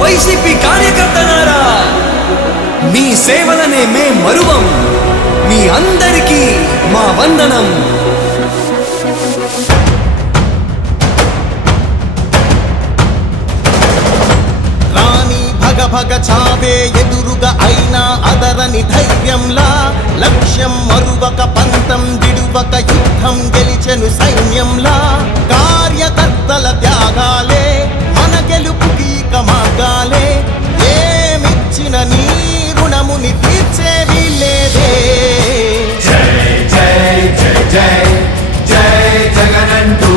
YCP కార్యకర్తలారా, మీ సేవలనే మే మరువం. మీ అందరికీ మా వందనం. భగ చావే ఎదురుగా అయినా అదరని ధైర్యంలా, లక్ష్యం మరువక పంతం విడువక యుద్ధం గెలిచెను సైన్యంలా. కార్యకర్తల త్యాగాలే మన గెలుపుకి మార్గాలే, ఏమిచ్చిన నీ రుణముని తీర్చేది లేదే. జై జై జై జై జై జగనంటూ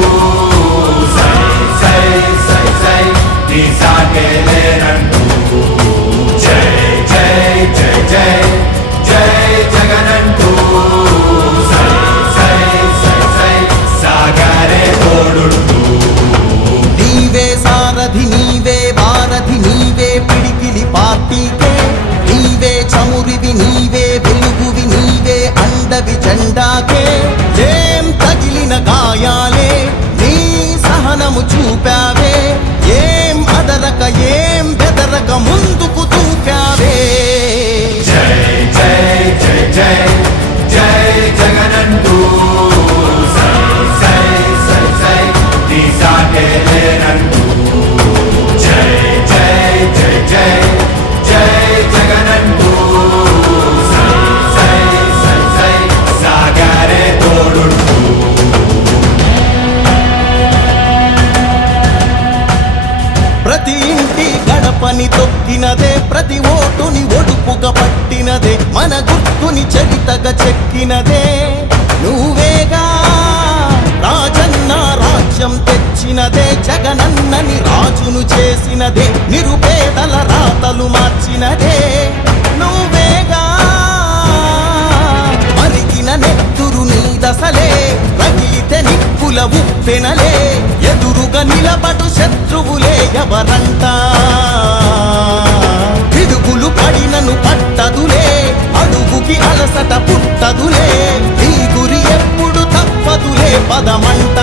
సై సై సై సై నీ సాగే లేనంటూ. జై జై జై జై జై జగనంటూ సై సై సై సై సాగరే తోడుంటూ. నీవే సారథి నీవే వారధి నీవే పిడికిలి పార్టీకే, నీవే చమురివి నీవే వెలుగువి నీవే అండవి జెండాకే. ఏం తగిలిన గాయాలే నీ సహనము చూపావే, ఏం అదరక ఏం బెదరక ముందుకు దూకావే. జై జై జై జై జై జగనంటూ సై సై సై సై నీ సాగే లేనంటూ. జై జై జై జై జై జగనంటూ సై సై సై సై సాగరే తోడుంటూ. ప్రతి ఇంటి గడపని తొక్కినదే, ప్రతి ఓటుని ఒడుపుగా పట్టినదే, మన గుర్తుని చరితగా చెక్కినదే నువ్వేగా. రాజన్న రాజ్యం తెచ్చినదే, జగనన్నని రాజును చేసినదే, నిరుపేదల రాతలు మార్చినదే నువ్వేగా. మరిగిన నెత్తురు నీ దశలే, రగిలితే నిప్పుల ఉప్పెనలే, ఎదురుగా నిలబడు శత్రువులే ఎవరంట. పిడుగులు పడినను పట్టదులే, అడుగుకి అలసట పుట్టదులే, ఈ గురి ఎప్పుడు తప్పదులే పదమంట.